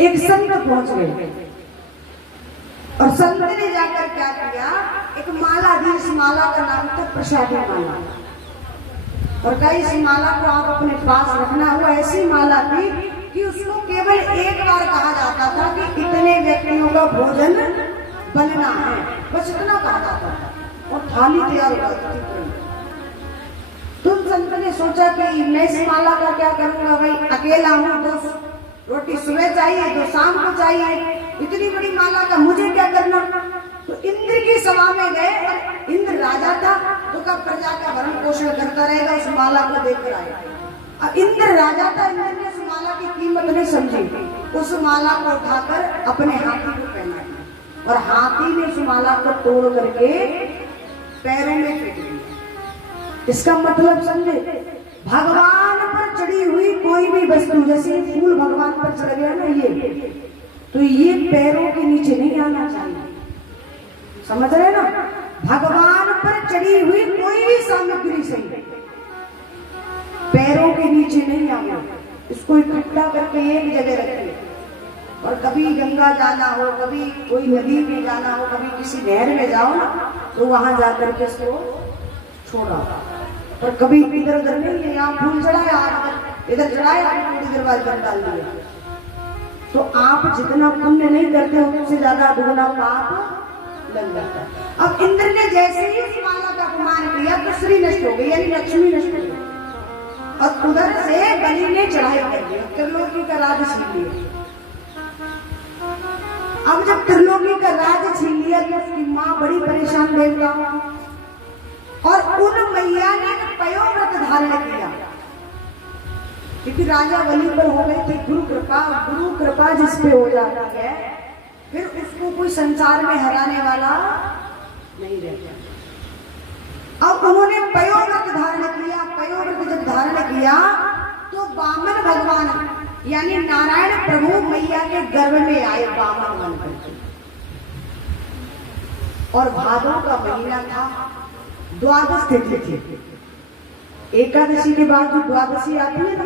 एक संत पहुंच गए और संत ने जाकर क्या किया, एक माला दी। इस माला का नाम था प्रसादी माला। और कई इस माला को आप अपने पास रखना। हुआ ऐसी माला थी कि उसको केवल एक बार कहा जाता था कि इतने व्यक्तियों का भोजन बनना है, बस इतना कहा जाता था और थाली तैयार हो जाती थी। तुम संत ने सोचा कि मैं इस माला का क्या करूंगा, भाई अकेला हूं, तो रोटी सुबह चाहिए, तो शाम को चाहिए, इतनी बड़ी माला का मुझे क्या करना। तो इंद्र की सभा में गए और इंद्र राजा था, तो कब प्रजा का भरण पोषण करता रहेगा, उस माला को देखकर आएगा। अब इंद्र राजा था, इंद्र ने उस माला की कीमत नहीं समझी, उस माला को उठाकर अपने हाथी को पहना दिया और हाथी ने उस माला को तोड़ करके पैरों में फेंक दिया। इसका मतलब समझे, भगवान पर चढ़ी हुई कोई भी वस्तु, जैसे फूल भगवान पर चढ़ गया ना ये, तो ये पैरों के नीचे नहीं आना चाहिए। समझ रहे ना, भगवान पर चढ़ी हुई कोई भी सामग्री सही पैरों के नीचे नहीं आना। इसको इकट्ठा करके एक जगह रखिए। और कभी गंगा जाना हो, कभी कोई नदी में जाना हो, कभी किसी नहर में जाओ ना, तो वहां जाकर के इसको छोड़ा। और कभी इधर उधर नहीं है, यहाँ फूल चढ़ाया, इधर चढ़ाया, थोड़ी देर बाद डाल दिया। तो आप जितना पुण्य नहीं करते हो, उससे ज्यादा दुगना पाप लग जाता है। अब इंद्र ने जैसे ही उस माला का अपमान किया तो श्री नष्ट हो गई, यानी लक्ष्मी नष्ट हो गई। और उधर से बलि ने चढ़ाई कर दी, त्रिलोकी का राज छीन लिया। अब जब त्रिलोकी का राज छीन लिया तो उसकी माँ बड़ी परेशान देवता, और उन मैया ने पयोव्रत धारण किया, क्योंकि राजा बलि पर हो गई थी गुरु कृपा जिस पे हो जाती है, फिर उसको कोई संसार में हराने वाला नहीं रहता। अब उन्होंने पयोव्रत धारण किया। पयोव्रत जब धारण किया तो वामन भगवान यानी नारायण प्रभु मैया के गर्भ में आए वामन बन करके। और भादों का महीना था, द्वादश तिथि थी। एकादशी के बाद जो द्वादशी आती है ना,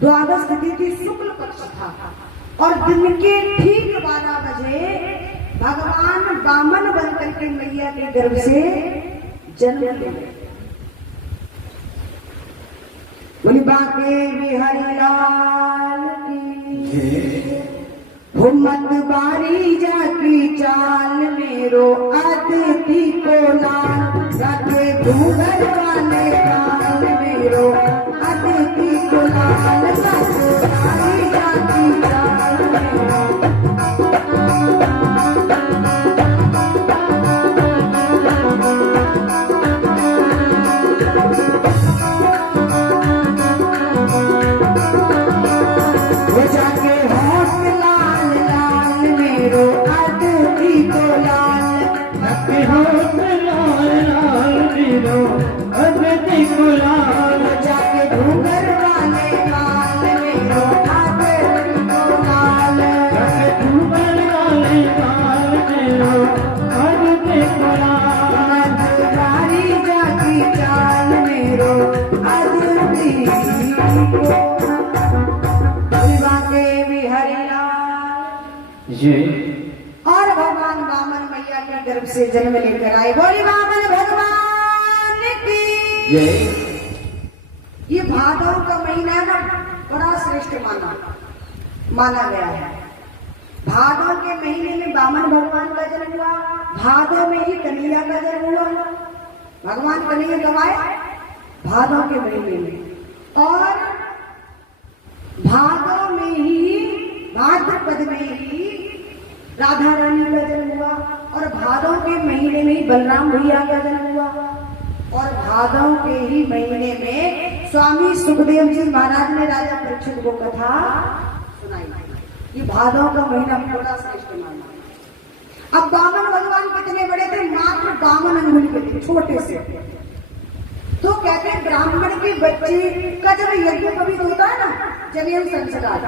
द्वादश तिथि थी, शुक्ल पक्ष था। और दिन के ठीक 12 बजे भगवान वामन बन करके मैया के गर्भ से जन्म ले गए। बोली बाके बिहारी लाल की, हुम्मत बारी जाकी चाल मेरो अतिथि को लाल, रखे घूंघर वाले काल मेरो अतिथि को लाल, रखे बारी जाकी चाल मेरो। और भगवान वामन मैया के गर्भ से जन्म लेकर आए। बोली वामन भगवान की। ये भादव का महीना ना बड़ा श्रेष्ठ माना गया है। भादव के महीने में वामन भगवान का जन्म हुआ, भादव में ही कन्हैया का जन्म हुआ। भगवान कन्हैया कब आए? भादव के महीने में। और भादव में ही, भाद्रपद में ही राधा रानी का जन्म हुआ। और भादव के महीने में ही बलराम भैया का जन्म हुआ। और भादव के ही महीने में स्वामी सुखदेव जी महाराज ने राजा परीक्षित को कथा सुनाई। ये भादव का महीना बड़ा श्रेष्ठ माना। अब वामन भगवान कितने बड़े थे? मात्र 52 अंगुल के थे, छोटे से। तो कहते हैं ब्राह्मण के बच्चे का जब यज्ञ कभी होता है ना, जनेऊ संस्कार,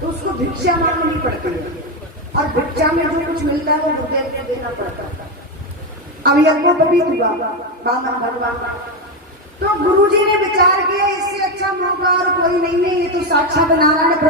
तो उसको भिक्षा मांगनी पड़ती है। और भिक्षा में जो कुछ मिलता है वो गुरुदेव को देना पड़ता है। अब यज्ञोपवीत हुआ वामन भगवान का, तो गुरुजी ने विचार किया इससे अच्छा मौका और कोई नहीं है, ये तो साक्षात नारायण प्रभु